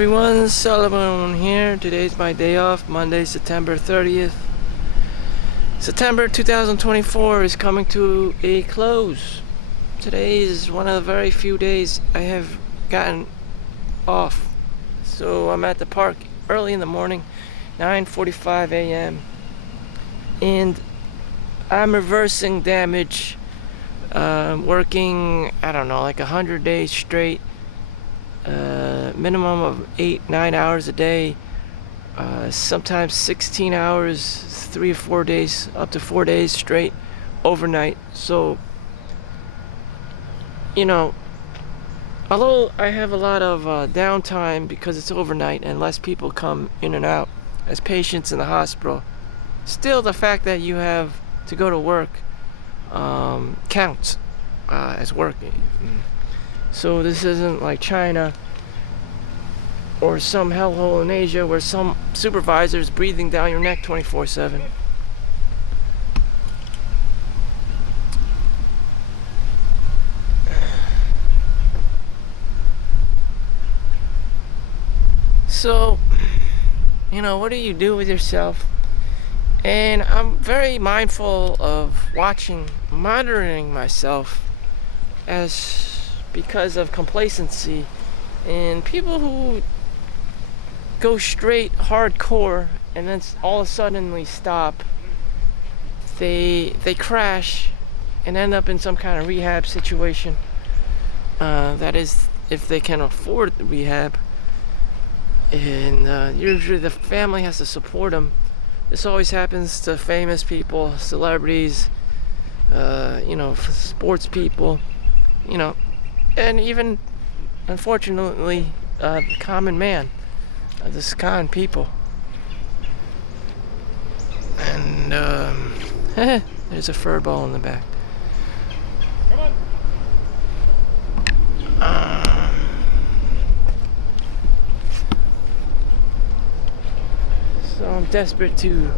everyone, Solomon here. Today's my day off, Monday, September 30th. September 2024 is coming to a close. Today is one of the very few days I have gotten off. So I'm at the park early in the morning, 9:45 a.m. and I'm reversing damage, working, I don't know, like 100 days straight. Minimum of 8-9 hours a day, sometimes 16 hours, 3 or 4 days, up to 4 days straight overnight. So, although I have a lot of downtime because it's overnight and less people come in and out as patients in the hospital, still the fact that you have to go to work counts as working. So this isn't like China or some hellhole in Asia where some supervisor's breathing down your neck 24/7. So, what do you do with yourself? And I'm very mindful of monitoring myself because of complacency, and people who go straight hardcore and then all of a sudden stop, they crash and end up in some kind of rehab situation. That is, if they can afford the rehab, and usually the family has to support them. This always happens to famous people, celebrities, sports people, and even, unfortunately, the common man, this common people. And there's a fur ball in the back. So I'm desperate to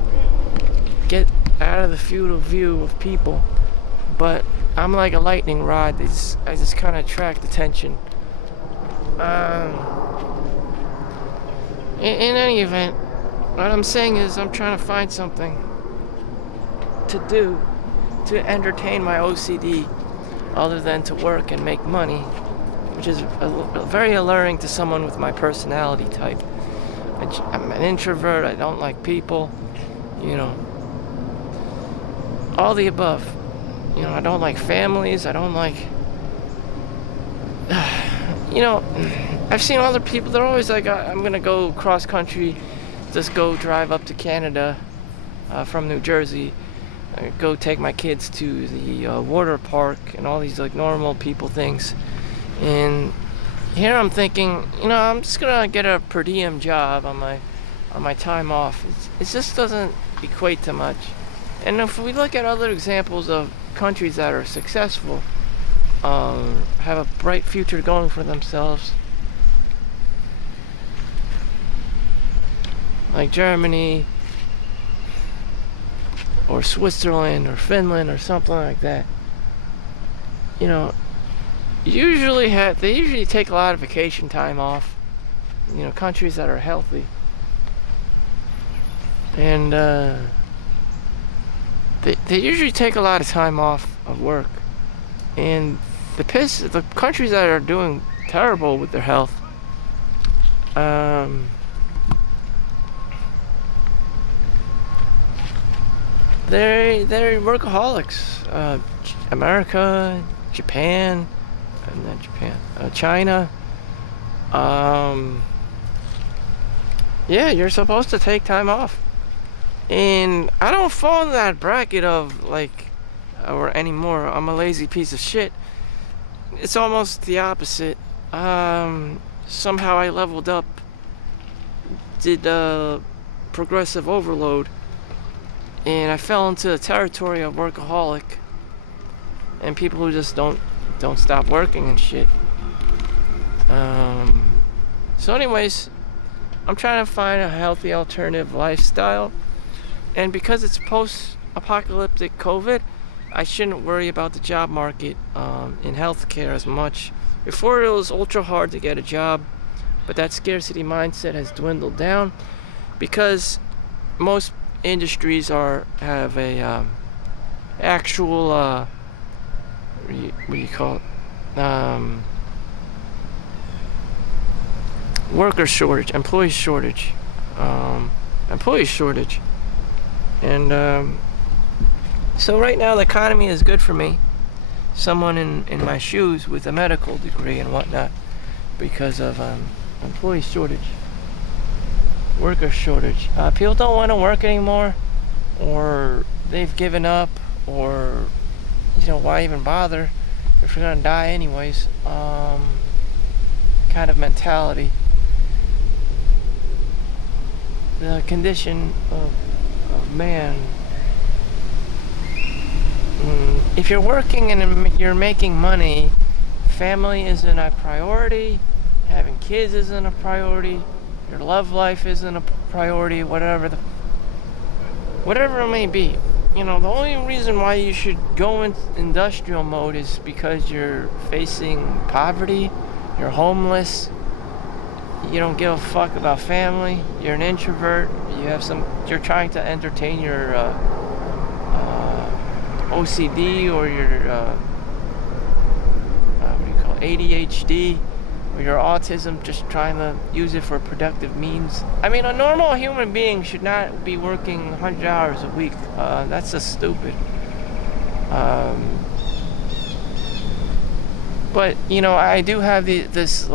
get out of the futile view of people, but I'm like a lightning rod. I just kind of attract attention. In any event, what I'm saying is I'm trying to find something to do to entertain my OCD other than to work and make money, which is very alluring to someone with my personality type. I'm an introvert. I don't like people, all the above. I don't like families. I don't like, I've seen other people, they're always like, I'm going to go cross country, just go drive up to Canada from New Jersey, go take my kids to the water park and all these like normal people things. And here I'm thinking, I'm just going to get a per diem job on my time off. It just doesn't equate to much. And if we look at other examples of countries that are successful, have a bright future going for themselves, like Germany or Switzerland or Finland or something like that, they usually take a lot of vacation time off. Countries that are healthy, and they usually take a lot of time off of work. And the countries that are doing terrible with their health, they're workaholics. America, Japan, not Japan, China. Yeah, you're supposed to take time off, and I don't fall in that bracket of or anymore. I'm a lazy piece of shit. It's almost the opposite. Somehow I leveled up, did progressive overload, and I fell into the territory of workaholic, and people who just don't stop working and shit. So anyways, I'm trying to find a healthy alternative lifestyle, and because it's post-apocalyptic COVID, I shouldn't worry about the job market in healthcare as much. Before, it was ultra hard to get a job. But that scarcity mindset has dwindled down because most industries have a actual what do you call it? Worker shortage, employee shortage, and so right now the economy is good for me, someone in my shoes with a medical degree and whatnot, because of employee shortage, worker shortage. People don't want to work anymore, or they've given up, or why even bother if you're gonna die anyways, kind of mentality. The condition of man. If you're working and you're making money, family isn't a priority, having kids isn't a priority, your love life isn't a priority, whatever it may be. The only reason why you should go in industrial mode is because you're facing poverty, you're homeless, you don't give a fuck about family, you're an introvert, you're trying to entertain your OCD or your ADHD or your autism, just trying to use it for productive means. I mean, a normal human being should not be working 100 hours a week. That's just stupid. But I do have this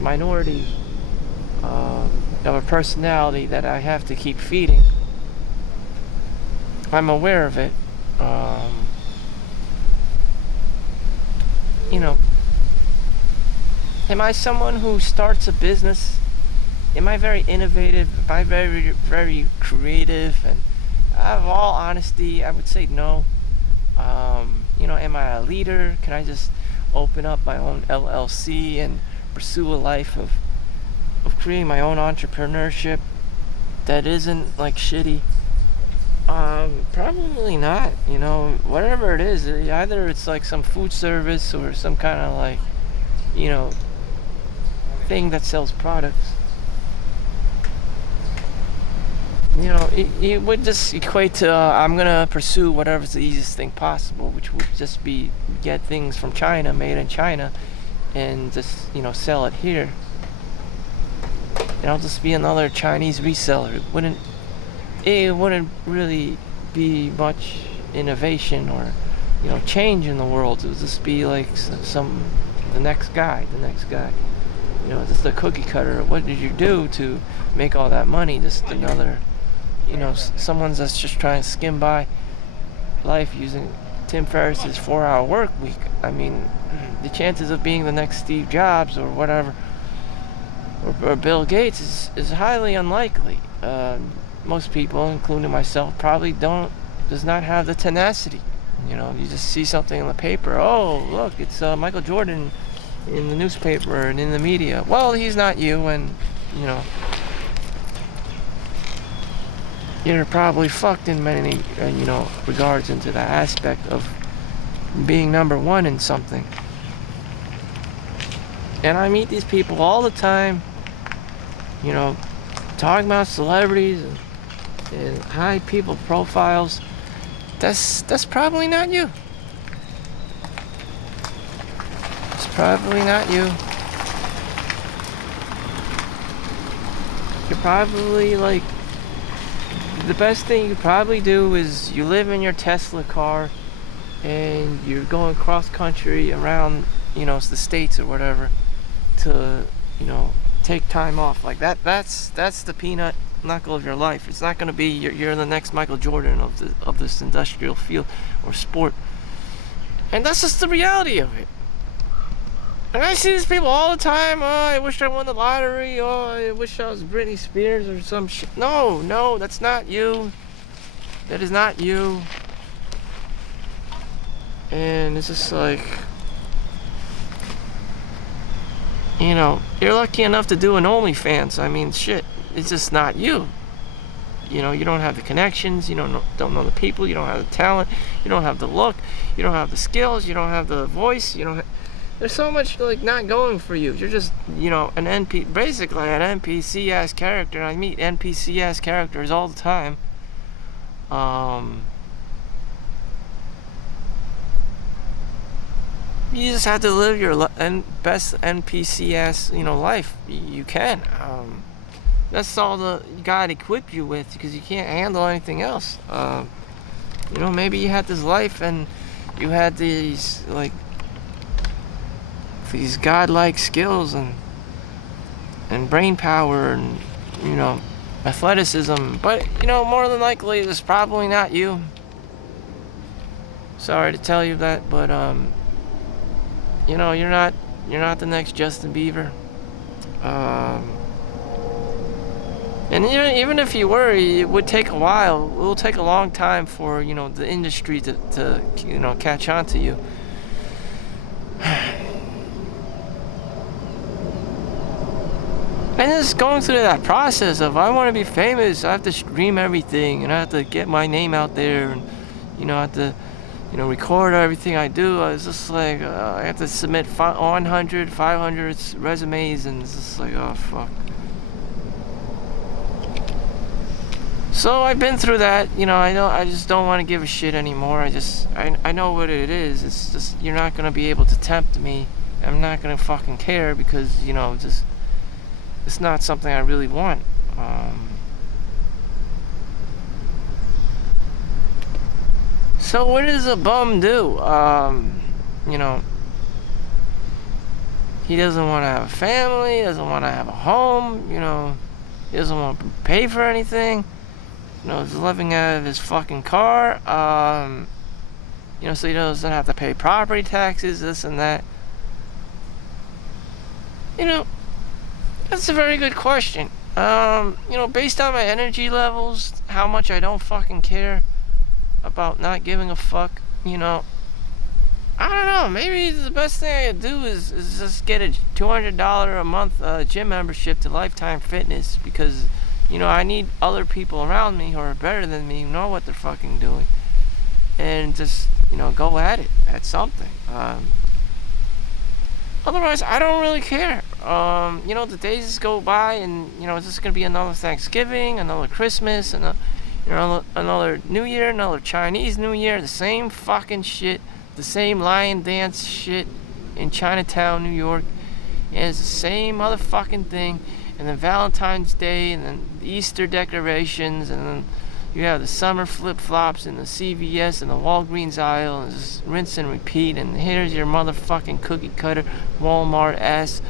minority of a personality that I have to keep feeding. I'm aware of it. Am I someone who starts a business? Am I very innovative? Am I very, very creative? And out of all honesty, I would say no. Am I a leader? Can I just open up my own LLC and pursue a life of creating my own entrepreneurship that isn't shitty? Probably not. Whatever it is, either it's some food service or some kind of thing that sells products. It would just equate to I'm gonna pursue whatever's the easiest thing possible, which would just be get things from China, made in China, and just sell it here. And I'll just be another Chinese reseller. It wouldn't really be much innovation or change in the world. It would just be the next guy. Just a cookie cutter. What did you do to make all that money? Just another someone's that's just trying to skim by life using Tim Ferriss's 4-hour work week. I mean, the chances of being the next Steve Jobs or whatever, or Bill Gates is highly unlikely. Most people, including myself, probably does not have the tenacity. You just see something in the paper. Oh, look, it's Michael Jordan in the newspaper and in the media. Well, he's not you, and you're probably fucked in many regards into that aspect of being number one in something. And I meet these people all the time, talking about celebrities and high people profiles. That's probably not you. It's probably not you. You're probably the best thing you could probably do is you live in your Tesla car and you're going cross country around the states or whatever to take time off. That's the peanut knuckle of your life. It's not going to be you're the next Michael Jordan of this industrial field or sport. And that's just the reality of it. And I see these people all the time. Oh, I wish I won the lottery. Oh, I wish I was Britney Spears or some shit. No, that's not you. That is not you. And it's just you're lucky enough to do an OnlyFans. I mean, shit, it's just not you. You don't have the connections, you don't know the people, you don't have the talent, you don't have the look, you don't have the skills, you don't have the voice, There's so much like not going for you. You're just, basically an NPC ass character. I meet NPC ass characters all the time. You just have to live your best NPC ass, life you can. That's all God equipped you with, because you can't handle anything else. Maybe you had this life and you had these godlike skills and brain power and athleticism, but more than likely it's probably not you. Sorry to tell you that, but you're not the next Justin Bieber. And even if you were, it would take a while. It will take a long time for the industry to catch on to you. And just going through that process of, I want to be famous, I have to stream everything, and I have to get my name out there, and I have to record everything I do. I was just like, I have to submit 100, 500 resumes, and it's just like, oh fuck. So I've been through that. I just don't want to give a shit anymore. I know what it is. It's just, you're not gonna be able to tempt me. I'm not gonna fucking care, because it's not something I really want. So what does a bum do? He doesn't want to have a family, doesn't want to have a home, he doesn't want to pay for anything. He's living out of his fucking car. So he doesn't have to pay property taxes, this and that. That's a very good question. Based on my energy levels, how much I don't fucking care about not giving a fuck, I don't know, maybe the best thing I could do is just get a $200 a month gym membership to Lifetime Fitness, because I need other people around me who are better than me, who know what they're fucking doing, and just go at it at something. Otherwise, I don't really care. The days just go by, and it's just gonna be another Thanksgiving, another Christmas, and another New Year, another Chinese New Year, the same fucking shit, the same lion dance shit in Chinatown, New York, and it's the same motherfucking thing. And then Valentine's Day, and then the Easter decorations, and then you have the summer flip-flops in the CVS and the Walgreens aisle, and just rinse and repeat, and here's your motherfucking cookie cutter Walmart ass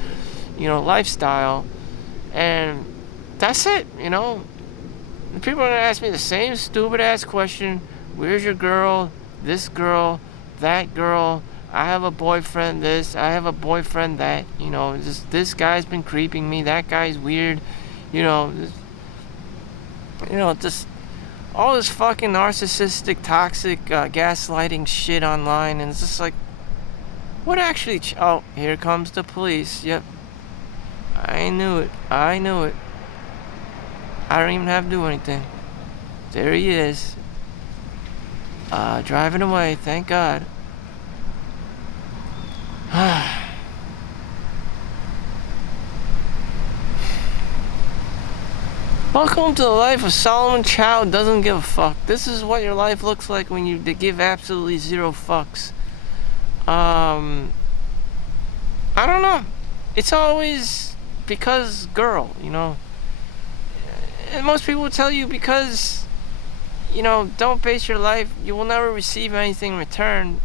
lifestyle, and that's it. People are gonna ask me the same stupid ass question: where's your girl, this girl, that girl, I have a boyfriend this, I have a boyfriend that, this guy's been creeping me, that guy's weird, just all this fucking narcissistic, toxic, gaslighting shit online, and it's just like, what actually, oh, here comes the police, yep, I knew it, I don't even have to do anything, there he is, driving away, thank God. Welcome to the life of Solomon Chau doesn't give a fuck. This is what your life looks like when you give absolutely zero fucks. I don't know. It's always because girl, And most people will tell you, because, don't base your life, you will never receive anything in return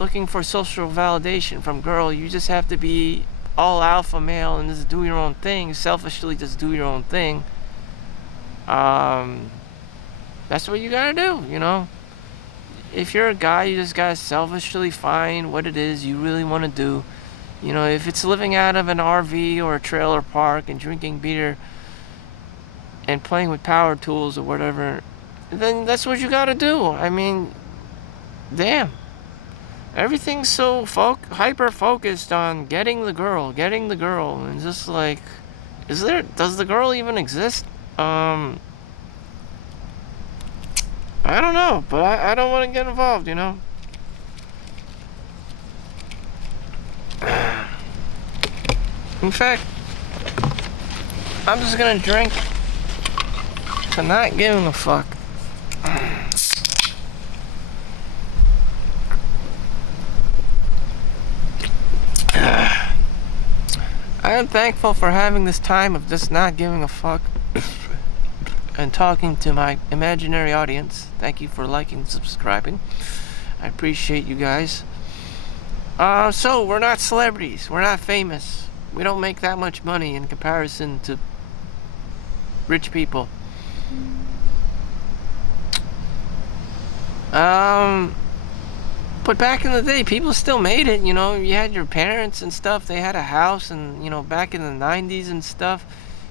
looking for social validation from girl. You just have to be all alpha male and just do your own thing, selfishly just do your own thing. That's what you gotta do, If you're a guy, you just gotta selfishly find what it is you really want to do. If it's living out of an RV or a trailer park and drinking beer and playing with power tools or whatever, then that's what you gotta do. I mean, damn. Everything's so hyper focused on getting the girl, and just like, does the girl even exist? I don't know, but I don't want to get involved, In fact, I'm just gonna drink for not giving a fuck. I am thankful for having this time of just not giving a fuck and talking to my imaginary audience. Thank you for liking and subscribing. I appreciate you guys. So, we're not celebrities. We're not famous. We don't make that much money in comparison to rich people. But back in the day, people still made it, you know. You had your parents and stuff, they had a house, and, you know, back in the 90s and stuff,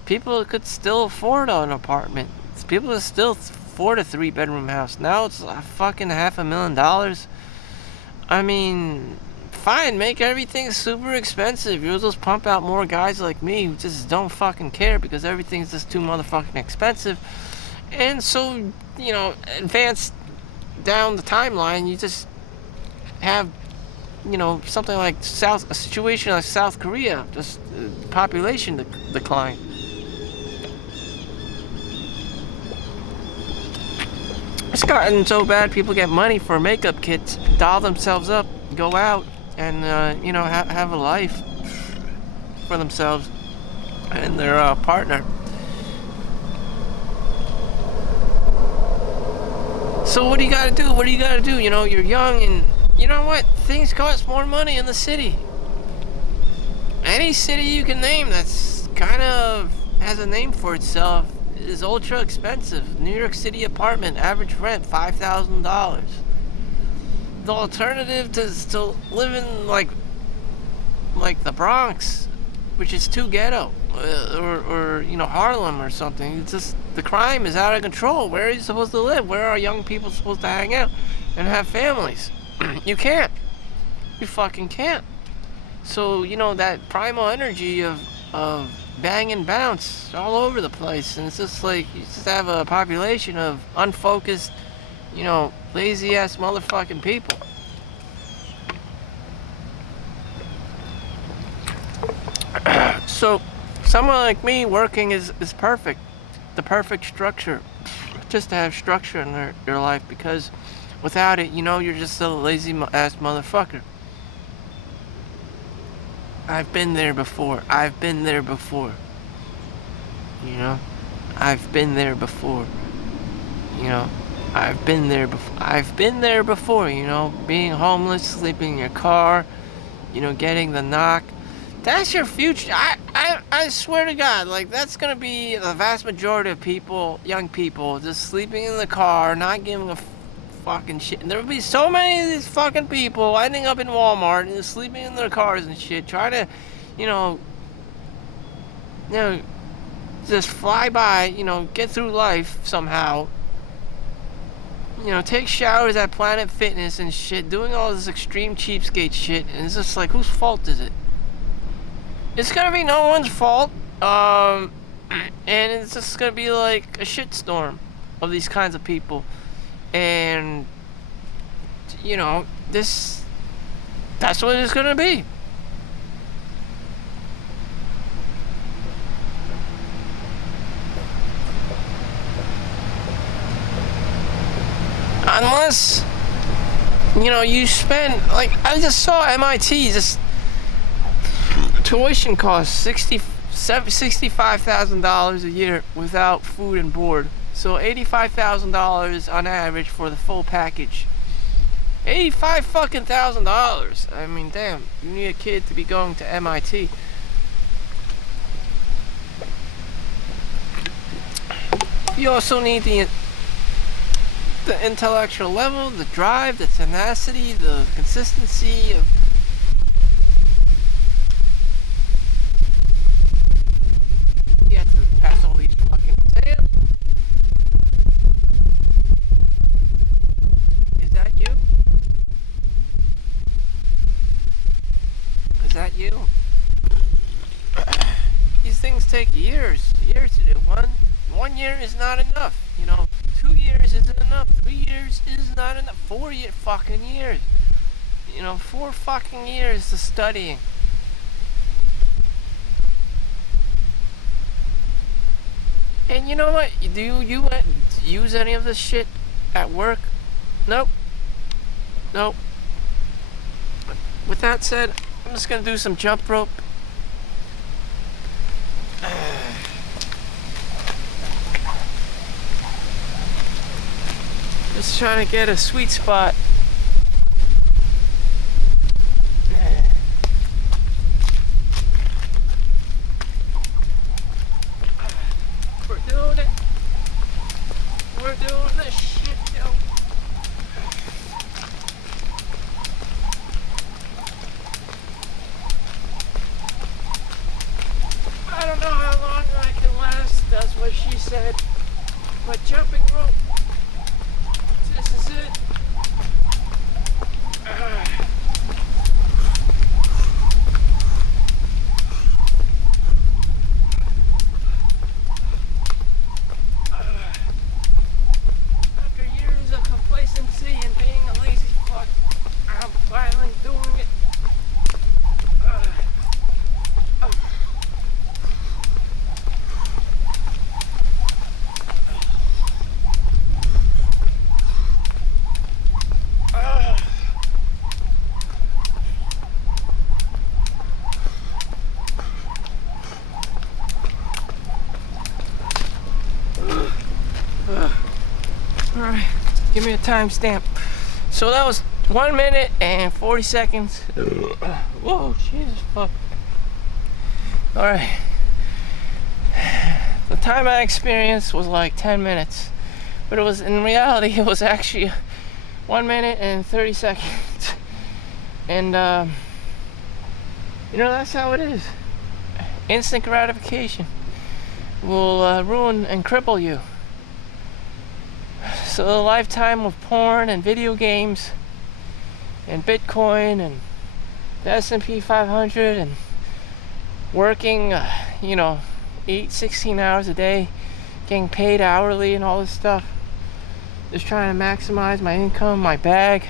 people could still afford an apartment. People could still afford a 3-bedroom house. Now it's fucking $500,000. I mean, fine, make everything super expensive. You'll just pump out more guys like me who just don't fucking care because everything's just too motherfucking expensive. And so, you know, advance down the timeline, you just have, you know, something like a situation like South Korea, just population decline. It's gotten so bad, people get money for makeup kits, doll themselves up, go out, and you know, have a life for themselves and their partner. So what do you gotta do? What do you gotta do? You know, you're young, and you know what? Things cost more money in the city. Any city you can name that's kind of has a name for itself is ultra expensive. New York City apartment, average rent $5,000. The alternative to living like the Bronx, which is too ghetto, or you know, Harlem or something. It's just the crime is out of control. Where are you supposed to live? Where are young people supposed to hang out and have families? You can't. You fucking can't. So, you know, that primal energy of bang and bounce all over the place, and it's just like you just have a population of unfocused, you know, lazy ass motherfucking people. So someone like me working is perfect. The perfect structure. Just to have structure in your life, because without it, you know, you're just a lazy ass motherfucker. I've been there before. I've been there before. You know? I've been there before. You know? I've been there before. I've been there before, you know? Being homeless, sleeping in your car, you know, getting the knock. That's your future. I swear to God, like, that's gonna be the vast majority of people, young people, just sleeping in the car, not giving a fucking shit. And there will be so many of these fucking people ending up in Walmart and just sleeping in their cars and shit, trying to, you know, just fly by, you know, get through life somehow. You know, take showers at Planet Fitness and shit, doing all this extreme cheapskate shit, and it's just like, whose fault is it? It's gonna be no one's fault, and it's just gonna be like a shitstorm of these kinds of people. And, you know, that's what it's gonna be. Unless, you know, you spend, like, I just saw MIT, just tuition costs $65,000 a year without food and board. So $85,000 on average for the full package. $85,000. I mean, damn, you need a kid to be going to MIT. You also need the intellectual level, the drive, the tenacity, the consistency of you have to pass all these fucking exams. Is that you? Is that you? These things take years to do. One year is not enough, you know. 2 years isn't enough. 3 years is not enough. 4 fucking years. You know, 4 fucking years of studying. And you know what? Do you use any of this shit at work? Nope. Nope. With that said, I'm just gonna do some jump rope. Just trying to get a sweet spot. We're doing it. We're doing this shit, yo. I don't know how long I can last, that's what she said. But jumping rope, this is it. After years of complacency and being a lazy fuck, I'm finally doing it. Alright, give me a timestamp. So that was 1 minute and 40 seconds. Whoa, Jesus fuck. Alright. The time I experienced was like 10 minutes. But it was, in reality, it was actually 1 minute and 30 seconds. And, you know, that's how it is. Instant gratification will ruin and cripple you. So a lifetime of porn and video games and Bitcoin and the S&P 500 and working, 16 hours a day, getting paid hourly and all this stuff. Just trying to maximize my income, my bag.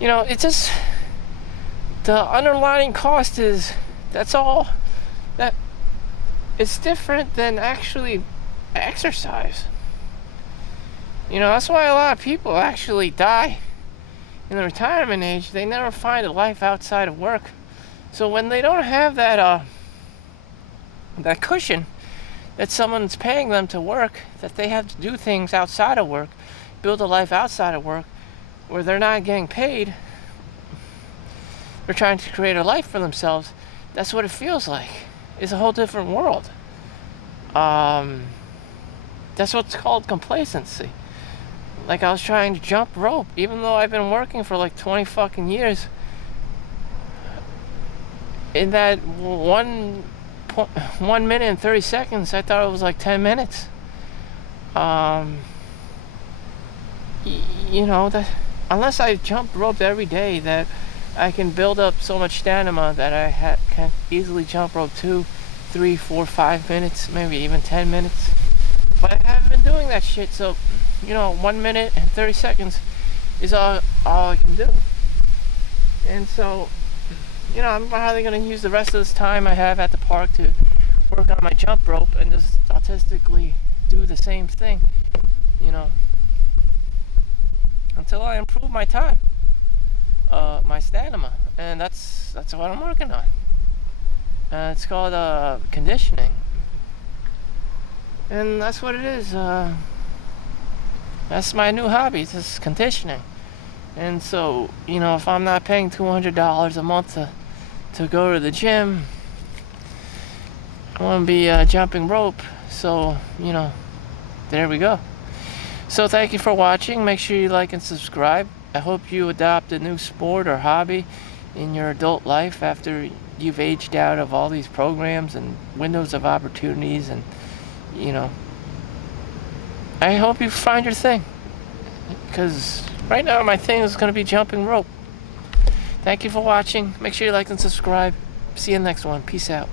You know, it's just, the underlying cost is, that's all, that it's different than actually exercise. You know, that's why a lot of people actually die in the retirement age. They never find a life outside of work. So when they don't have that that cushion that someone's paying them to work, that they have to do things outside of work, build a life outside of work, where they're not getting paid, they're trying to create a life for themselves. That's what it feels like. It's a whole different world. That's what's called complacency. Like, I was trying to jump rope, even though I've been working for like 20 fucking years. In that 1 minute and 30 seconds, I thought it was like 10 minutes. That unless I jump rope every day, that I can build up so much stamina that I can easily jump rope 2, 3, 4, 5 minutes, maybe even 10 minutes. But I haven't been doing that shit, so 1 minute and 30 seconds is all I can do. And so, I'm probably going to use the rest of this time I have at the park to work on my jump rope and just autistically do the same thing, until I improve my time, my stamina. And that's what I'm working on. It's called conditioning. And that's what it is. That's my new hobby, just conditioning. And so, if I'm not paying $200 a month to go to the gym, I want to be jumping rope. So, there we go. So thank you for watching. Make sure you like and subscribe. I hope you adopt a new sport or hobby in your adult life after you've aged out of all these programs and windows of opportunities. And I hope you find your thing, because right now my thing is going to be jumping rope. Thank you for watching. Make sure you like and subscribe. See you in the next one. Peace out.